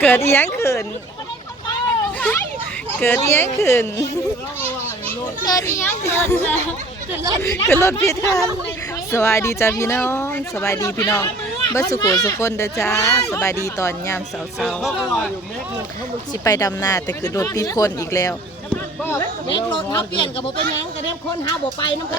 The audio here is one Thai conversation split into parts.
เกิดอีหยังขึ้นเกิดอีหยังขึ้นเกิดอีหยังเกิดเลยเกิดรถนี่นะขึ้นรถผิดคันสบายดีจ้าพี่น้องสบายดีพี่น้องเบัสุขุสุคนเด้อจ้าสบายดีตอนยามเช้าๆสิไปดำนาแต่คือรถผิดคนอีกแล้วเล็กรถเขาเปลี่ยนกับโบเป็นหยังกระเด็นคนหาโบไปน้ำกัน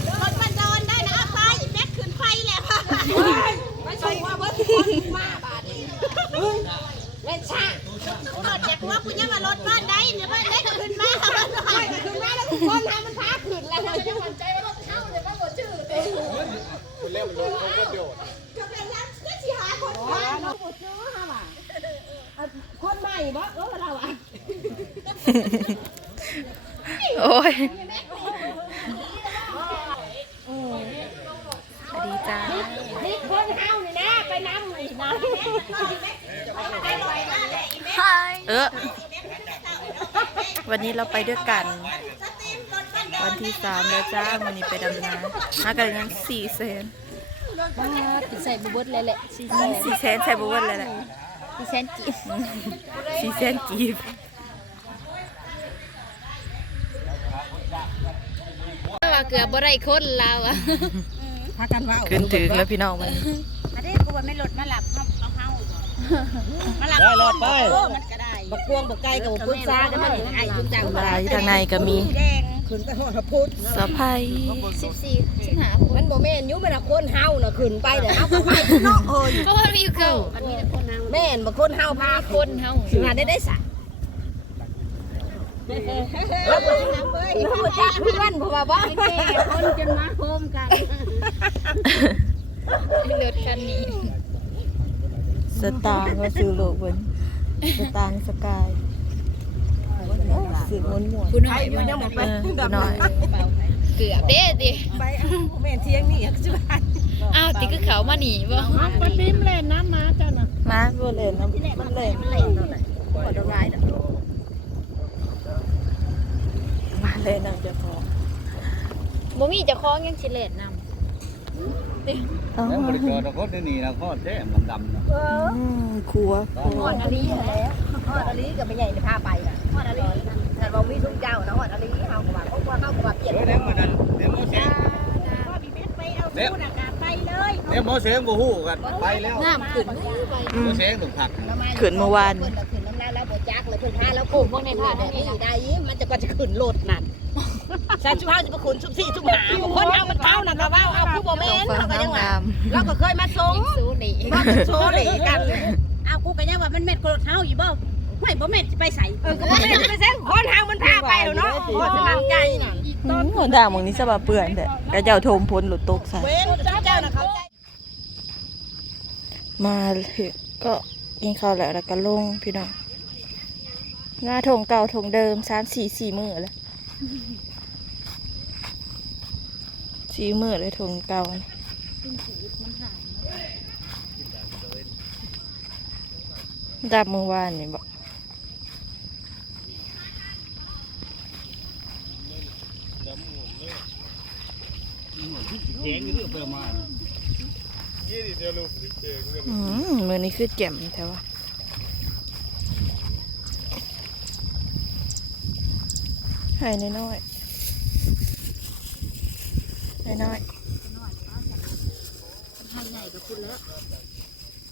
ไม่ใช่ว่าเบิร์ดคนมาบาดนี้เล่นชารถจากว่าคุณยังมารถบ้านได้เนี่ยบ้านได้ขึ้นมาขึ้นมาแล้วทุกคนทำมันพาขึ้นแล้วเลยจะหวั่นใจว่ารถเข้าเลยว่าหมดชื่อเต็มมันเล่นรถเขาก็โดดก็เป็นแล้วก็สิหาคนพาเราหมดชื่อฮะว่ะคนใหม่บ่เออเราอะโอ้ยสวัสดีจ้า นี่คนเฮานี่นะไปน้ำอีกนะ เออ วั นนี้เราไปด้วยกัน วันที่สามแล้วจ้าวันนี้ไปดำน้ำหากันเงินสี่แสนใส่บุบดเลยแหละสี่แสนสี่แสนใส่บุ้นเลยแหละสี่แสนกี่สี่แสนกีบว่าเกือบบ่ได้คนเราอะพากันว่าขึ้นถึงแล้วพี่น้องวันนี้อันนี้กูว่าไม่หลดมาหลับเขาเฮามาหลับไปมันก็ได้ บักพวงบักไก่กับพุทธาได้มันไอ้ทุกอย่างลายทางในก็มีแดงขึ้นไปหอดพุทธสะพายสิบสี่สิงหามันบ่แม่นอยู่มันคนเฮาน่ะขึ้นไปเดี๋ยวเฮาก็ไปเนาะเอ้ยก็มันมีเก่ามันมีแต่คนเฮาแม่นบ่คนเฮาพาคนเฮาสิมาได้ได้สะแล้วบ่สิน้ำเอ้ยบ่จักเพื่อนเพราะว่าบ่แก่คนจนมาโฮมกันรถคันนี้สตางค์ก็ซื้อโลกเพิ่น สตางค์สกายสืบม้วนหมวนผู้น้อยมันเออพี่น้อยเกือบเด้ดิไปแม่เที่ยงนี่ก็สิว่าอ้าวติคือเขามาหนีบ่ปติมแล่นน้ำมาจ้ะน่ะมาเพื่อเล่นนะมันเล่นเล่นเท่าไหร่บ่ได้ร้ายดอกมาเล่นนังจะพอบ่มีเจ้าของยังสิเล่นนำ อ๋อแล้วบริจาคเราก็ที่นี่นะก็แท้ดำดำนะเอออืมครัวครัวอดอลีแล้วฮอดอลีก็ไม่ใหญ่พาไปน่ะฮอดอลีแต่บ่ามีทุกเจ้านะฮอดอลีเฮาก็ว่าเพราะว่าเฮาก็ว่าเปลี่ยนเฮ้ยเดี๋ยวมันนั้นเดี๋ยวหมอเสงว่ามีเม็ดไปเอาสู้น่ะกาไปเลยเดี๋ยวหมอเสงบ่ฮู้กันไปแล้วน้ำขึ้นไปหมอเสงถูกผักขึ้นเมื่อวาน ขึ้นน้ำลายแล้วบ่จักเลยเพิ่นพาแล้วปลูพวกในผ้าได้ได้มันจะก็จะขึ้นโลดนั่น ใช่ชุบเฮาจะไปขุนชุบสี่ชุบหาบางคนเอามันเท่าน่ะก็ว่าเอาผู้บ่แม่นเขาก็ยังว่างามเราก็เคยมาส่งสู้หนีว่าโชว์เลยกันเอากูก็ยังว่ามันเม็ดกรดเฮาอยู่บ่ไม่บ่เม็ดไปใส่เออก็บ่เม็ดไปใส่คนทางมันพาไปแล้วเนาะโอ้สนั่นใจน่ะคนด่างมองนี้สบาเปื่อนแต่กระเจ้าโทมพ้นหลุดตกใส่เว้นเจ้าน่ะเขาใจมาก็กินข้าวแล้วแล้วก็ลงพี่น้องหน้าทงเก่าทงเดิมสามสี่สี่มือแล้ว สี่มือเลยทงเก่าดับมือวานนี่บอกแข็งนี่เมมาอืมมือนี้คือแจ่มแท้ว่าให้น้อยๆ น้อยๆให้ใหญ่กับคุณแล้ว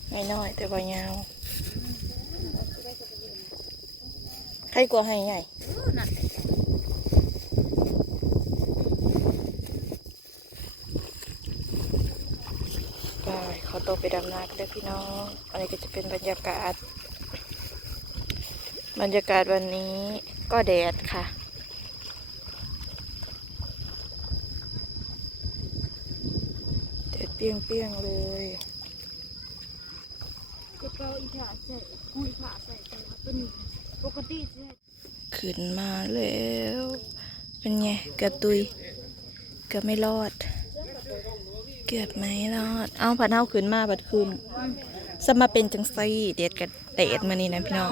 ให้น้อยแต่ว่ายาวใครกลัวให้ใหญ่นั่นก็ขอตัวไปดำนากันเลยพี่น้องอันนี้ก็จะเป็นบรรยากาศ บรรยากาศวันนี้ก็แดดค่ะ แดด เปี้ยงเปี้ยงๆเลยจะเกาอีผาใส่คุยผาใส่แต่ว่าตัวนี้ปกติใส่ขึ้นมาแล้ว เป็นไงกือบตุยเกือบไม่รอด เกือบไม่รอด เอาผัดเท้าขึ้นมาบัดคืนสมาเป็นจังไสเด็ดกับเตดมานี่นะพี่น้อง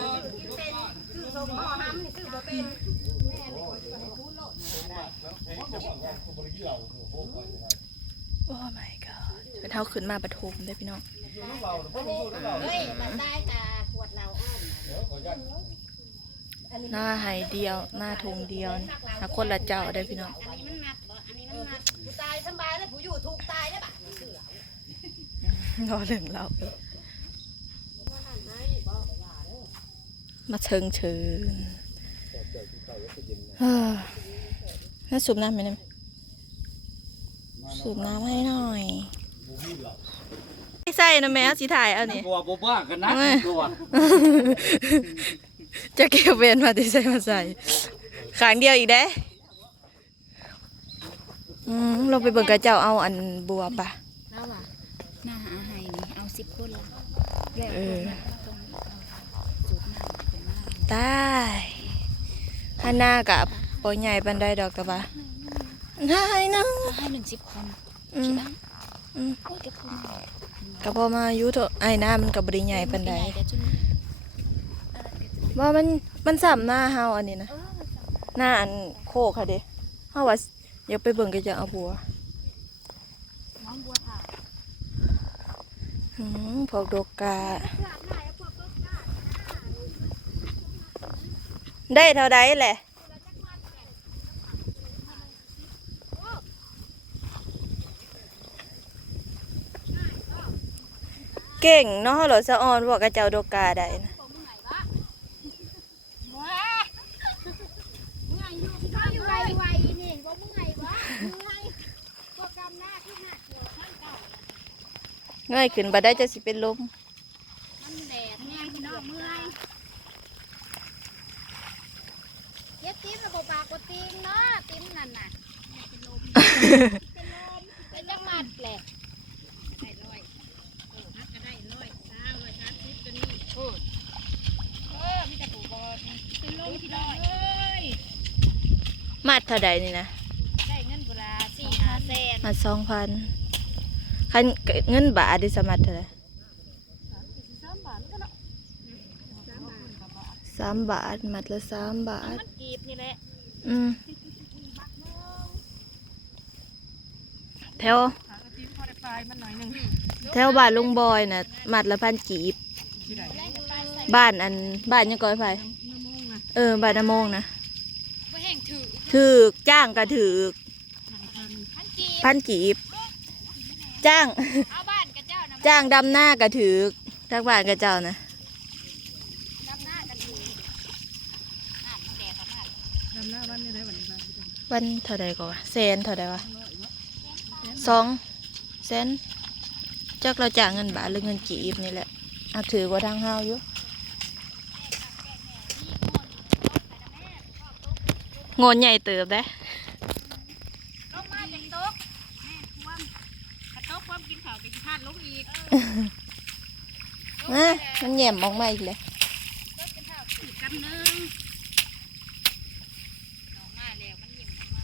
โอ้ my god ผัด เท้าขึ้นมาปฐมได้พี่น้องได้ค่ขวดเราหน้าหายเดียว หน้าทงเดียวหาคนละเจ้าได้พี่น้องน้อันนี้มันหนักผู้ตายสบายแล้วผู้อยู่ถูกตายได้ปะรอเรื่องเรามาเชิงเชิงเฮ้อน่าสูบน้ำไหมเนี่ยสูบน้ำให้หน่อย ใส่นะแม่เอาสีถ่ายเอานี่บัวบัวบ้ากันนะตัวจะเก็บเวนมาที่ใส่มาใส่ขางเดียวอีกเด้อืมลงไปเบิ่งกระเจ้าเอาอันบัวปะแล้วอะหน้าหาไห้นี่เอาสิบคนละแล้วเออต้องเอาสูตรหน้าเป็นหน้าตายฮันหน้ากับปอใหญ่ปันไดดอกกะบะนายนึงให้หนึ่งสิบคนอืมใช่ ปะอืมโอ้ยจะคุณก็พอมาอายุเถอะไอ้หน้ามันกับบริใหญ่ปันไดแต่จุดนี้ว่ามันมันสัมหน้าเฮาอันนี้นะหน้าอันโคกค่ะเด้เฮาว่าอยากไปเบิ่งก็จะเอาบัวน้องบัวถาหืมพวกดอกกาได้เท่าใดแหละ เก่งเนาะหรอสะออนบอกกระเจ้าดกาได้นะอยู่ไวไวนี่ว่าเงวะเมื่อยพวกกำหน้าที่หน้าเกี่ยวข้างเก่าเงยขึ้นบ่ได้จะสิเป็นลมมันแดดแห้งพี่น้องเมื่อยเย็บติ้มระบบปากกดติ้มเนาะติ้มนั่นน่ะเป็นลมเป็นลมเป็นจังหวัดแหละได้ร้อยเออฮักก็ได้ร้อยสามร้อยสามสิบตัวนี้เออเออมีแต่ปูบอลเป็นลมพี่น้อยเอ้ย มัดเท่าใดนี่นะได้เงินเวลาสี่ห้าแสนมัดสองพันคันเงินบาทดิสมัดเท่าไหร่สามบาทก็เนาะสามบาทมัดละสามบาทมันกีบนี่แหละอืมแถวแถวบ้านลุงบอยน่ะมัดละพันกีบบ้านอันบ้านยังก้อยไผเออบ้านน้ำโมงนะว่าแห่ง ถือถือจ้างก็ถือพันกีบพันกีบ จ้าง เอาบ้านกับเจ้านะจ้างดำหน้าก็ถือทักบ้านกับเจ้านะดำหน้ากันถือน้ำมันแดดกันมากวันเท่าใดก็วะแสนเท่าใดวะสองแสนจักเราจ่างเงินบาทหรือเงินกีบนี่แหละเอาถือกว่าทางเฮาอยู่ งนใหญ่เติบได้ลงมาจากโต๊ะแม่ความกระโต๊ะความกินข้าวกับกินทานลงอีกนะมันแหย่มออกมาอีกเลยโต๊ะกินข้าวอีกกำนึงออกมาแล้วมันยิ้มออกมา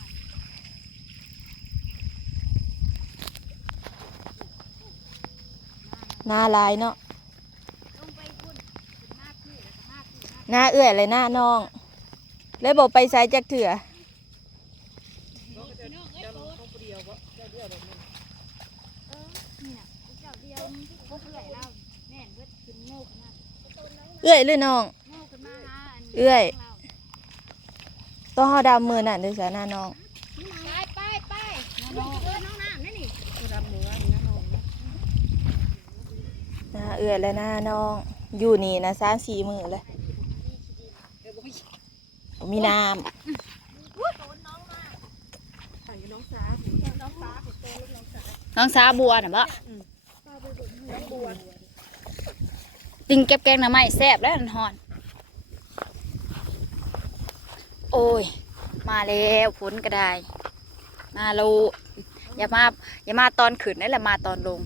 หน้าลายเนาะลงไปพุ่นขึ้นหน้าคือแล้วก็หน้าคือหน้าหน้าเอื้อยเลยหน้าน้อง เลยบอกไปไซจักเถื่อเนี่ยเจ้าเดียวมันที่พบเอื่อเราแม่นเบิดขึ้นโง่ขึ้นมาเอื้อยเลยน้องโง่ขึ้นมาหาอันเอื้อยต้องเฮาดำมือน่ะเด้อสาหน้าน้องไปไปไปน้องเออน้องน้ำนี่นี่หน้าเอื้อยและน้าน้อง อยู่นี่นะสามสี่มือเลย มีน้ำน้องสาบัวน่ะบ่ติงเก็บแกงหน่อไม้แซ่บแล้วหอน โอ้ย มาแล้วฝนก็ได้ มาโลอย่ามา อย่ามาตอนขึ้นนั่นแหละมาตอนลง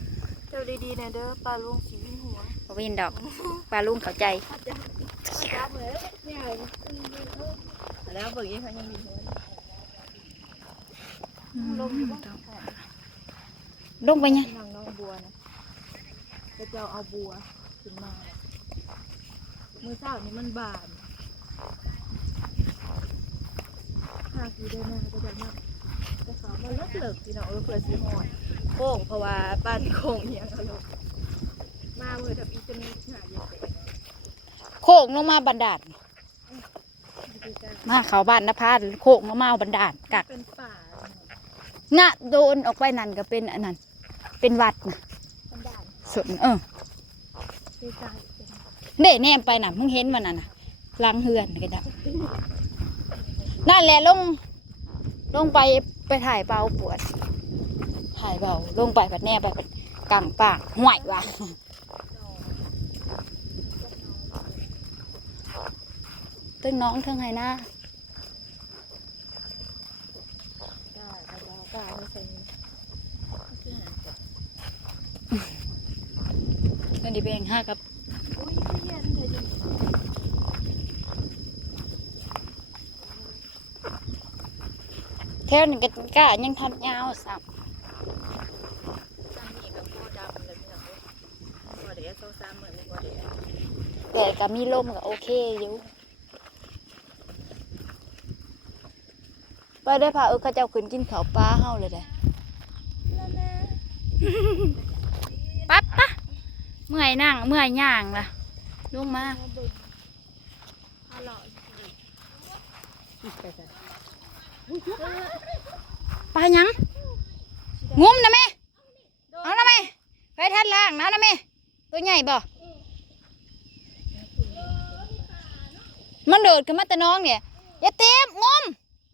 เจ้าดีๆนะเด้อปลาลุงสีวิ่งหัวบ่วินดอก ปลาลุงเข้าใจ แล้วเบิ่งยี่เขายังมีหัวลงลงไปยังทางน้องบัวนะจะเจ้าเอาบัวขึ้นมา มือเจ้านี่มันบานหากอยู่ได้หน้าก็จะมาจะขอมาเลิกเลิกพี่น้องเออเพื่อสีหอยโค้งเพราะว่าบ้านโค้งเฮียงเอาลงมาเมื่อทับอีจะมีหาเยอะเลยโคกลงมาบันดาลดีใจ มาเขาบ้านนภาโคกลงมาเอาบันดาลกักเป็นป่าน่ะโดนออกไปนั่นก็เป็นอันนั้น เป็นวัดนะธรรมดาส่วนเออดีใจเป็นเด้แนมไปน่ะมึงเห็นมันน่ะนะหลังเฮือนก็ได้นั่นแหละลงลงไปไปถ่ายเบาปวด ถ่ายเบาลงไปแบบแน่ไปแบบกลางป่างห่วยวะตึ้งน้องเทิงไห้หน้า กล้าเอาแล้วกล้าเอาใส่นี่คือหาแต่ เงินดีแบงห้ากับเท่านึงก็กล้ายังทันยาวสับสร้างทัดำเลยพี่น้องเอ้ยบ่ได้เอาสามหมื่นบ่ได้เอาแต่ก็มีลมก็โอเคอยู่ไปได้พาเออเขาเจ้าขึ้นกินข้าวปลาเฮาเลยได้ เมื่อยนั่งเมื่อยย่างล่ะลงมาอร่อยปลาหยังงุ้มนะแม่เอานะแม่ไปทัดล่างนะนะแม่ตัวใหญ่บ่มันโดดขึ้นมาแต่น้องเนี่ยอย่าเต็มงุ้ม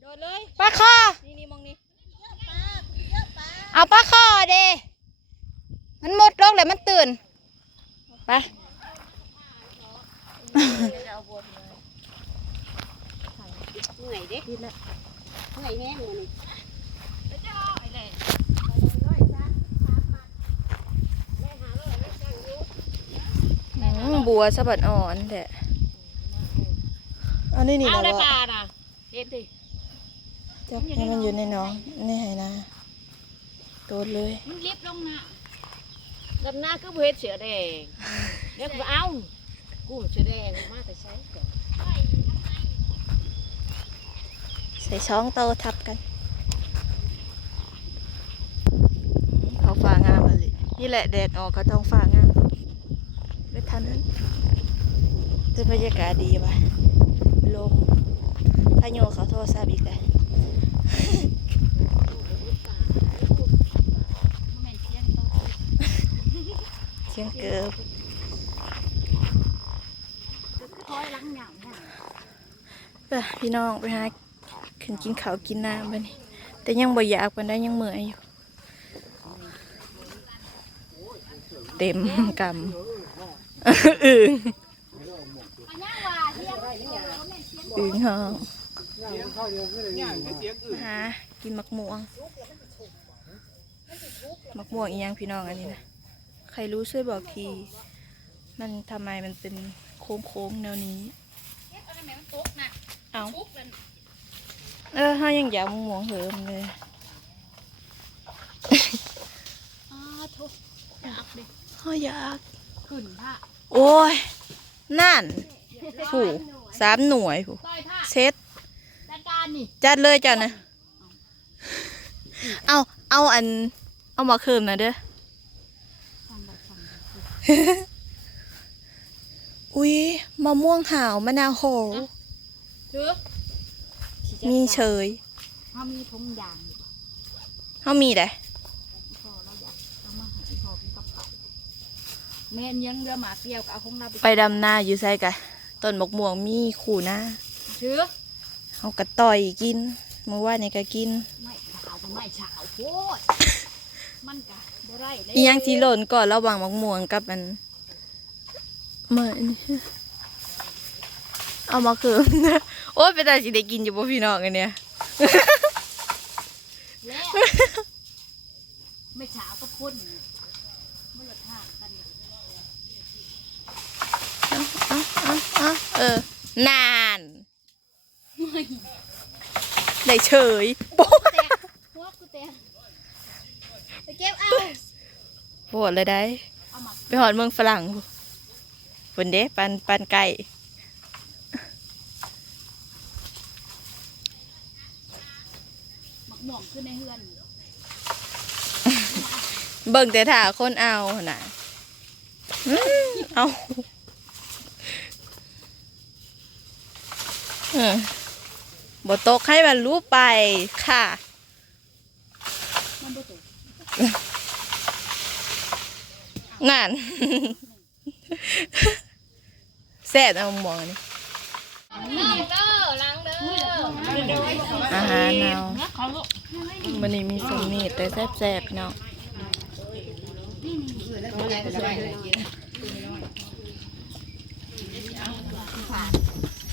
โดดเลยปลาคอนี่นี่มองนี่เอาปลาคอเดมันหมดลงเลยมันตื่น ไปเอาบัวเลยเหนื่อยเด้คิดแล้วเหนื่อยแห้งเลยนี่อืมบัวสะบัดอ่อนแท้อันนี้นี่เอานะได้ปว่าลาน่ะเด็ดดิจับให้มันอยู่ในหน้องในไหนาโดดเลยมันลิบลงนะ ดำหน้าคือเพชรเสือแดงเดี๋ยวกูเอากูเสือแดงมาแต่ใช้ก่อนใส่ช้องโตทับกันเขาฟ้างามเลยนี่แหละแดดออกก็ต้องฟ้างามไม่ทันนั้นจะบรรยากาศดีป่ะลมพายุเขาโทรศัพท์อีกเลย แม่นเสียงโต เชียงเกิบคอยหลังหยังน่ะไปพี่น้องไปหาขึ้นกินข้าวกินน้ำไปนี่แต่ยังบ่อยากมันได้ยังเมื่อยอยู่ เต็มกำอึ่งอึ่งห้องหากินมักม่วงมักม่วงอีหยังพี่น้องอันนี้นะ ใครรู้ช่วยบอกที มันทำไมมันเป็นโค้งๆแนวนี้ เอาเออห้ายังอยากมักม่วงเหิมเลยอ้าทุกอยากดิห้าอยากขึ้นผ้าโอ้ย นั่นผู้สามหน่วยผู้ต่อยผ้าเซ็ตจัดการนี่จัดเลยจ้ะนะ เอา เอาอัน เอามาคืนนะเด้อฟังแบบฟัง อุ้ยมะม่วงหาวมะนาวโหถือมีเฉยเขามีทงยางอยู่เขามีได้พอเราอยากเอามาให้พอเป็นกับเขาแม่นยังเรือหมาเปรี้ยวก็เอาของเราไปไปดำนาอยู่ใส่กะต้นมะม่วงมีขู่นะถือเขากระต่อยกินมือว่านี่ก็กิน ไม่ขาวก็ไม่เฉาวโพด มันกะบ่ได้เลยอีหยังจีหล่นก่อนระหว่างมะม่วงกับมันเมื่อนี่เอามาคืน โอ้ยไปแต่สิได้กินอยู่บ่พี่น้องกันเนี่ย แล้วไม่เช้าก็พ่นเมื่อท่ากันเอาเอาเอาเออนานได้เฉยโบ๊ะแตกหัวกูแตก ไปเก็บเอาโบดเลยได้เอามาไปหอดเมืองฝรั่งบนเด้ปันปันไก่หมักหม่องขึ้นในเฮือน เบิ่งแต่ถ่าคนเอาหั่นน่ะอื้อเอาเออบตกให้มันรู้ไปค่ะ มันบ่ตก นั่นแซ่บเอาหมองนี่ล้างเด้อล้างเด้ออาหารเอามันนี่มีสมมีดแต่แซ่บๆพี่น้อง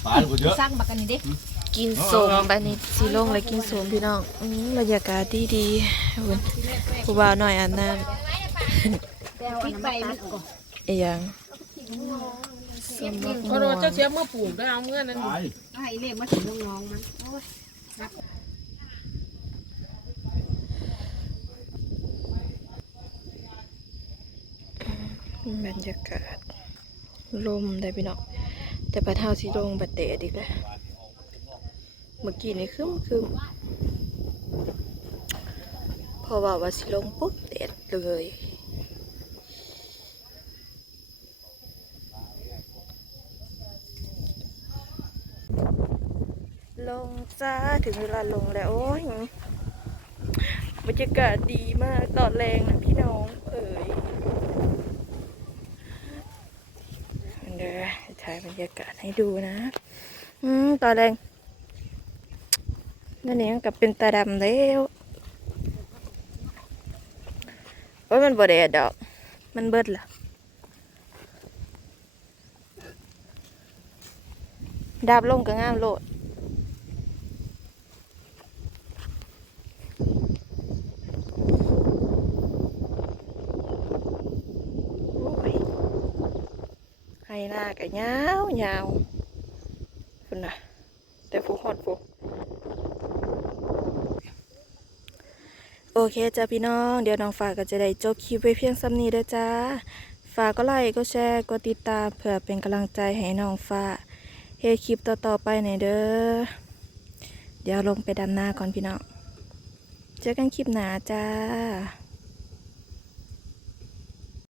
ปลาเยอะสร้างบักกันนี่เด้ กินสมบันนี้สีลงเลยกินสมพี่น้องอืมบรรยากาศดีดีๆเว้ยผู้บ่าวหน่อยอันนั้นพริกใบมันก่อนไอ้หยังพอเราเจ้าเชียบเมื่อปลูกได้เอาเงื่อนนั้นปลาให้เรียกมาถึงน้องๆมันบรรยากาศลมได้พี่น้องแต่ปลาเท้าสีลงบัดเตะอีกแล้ว เมื่อกี้นี่คึมคึมพอว่าว่าสิลงปุ๊บเตะเลยลงจ้าถึงเวลาลงแล้ว โอ้ยบรรยากาศดีมากตอนแรงนะพี่น้อง เอ๋ยเดี๋ยวถ่ายบรรยากาศให้ดูนะ อืมตอนแรง นั่นเองกับเป็นตาดำแล้วโอ้ยมันบ่แดดดอก มันเบิดละดาบลงก็งามโลดโอ้ยให้หน้าก็ยาวยาวคุณนะแต่ฟูฮอดฟู โอเคจ้าพี่น้องเดี๋ยวน้องฝากก็จะได้จบคลิปไว้เพียงซ้ำนี้เด้อจ้าฝากก็ไลค์ก็แชร์ก็ติดตามเพื่อเป็นกำลังใจให้น้องฟ้าเฮคลิปต่อๆไปหน่อยเด้อเดี๋ยวลงไปดำหน้าก่อนพี่น้องเจอกันคลิปหนาจ้า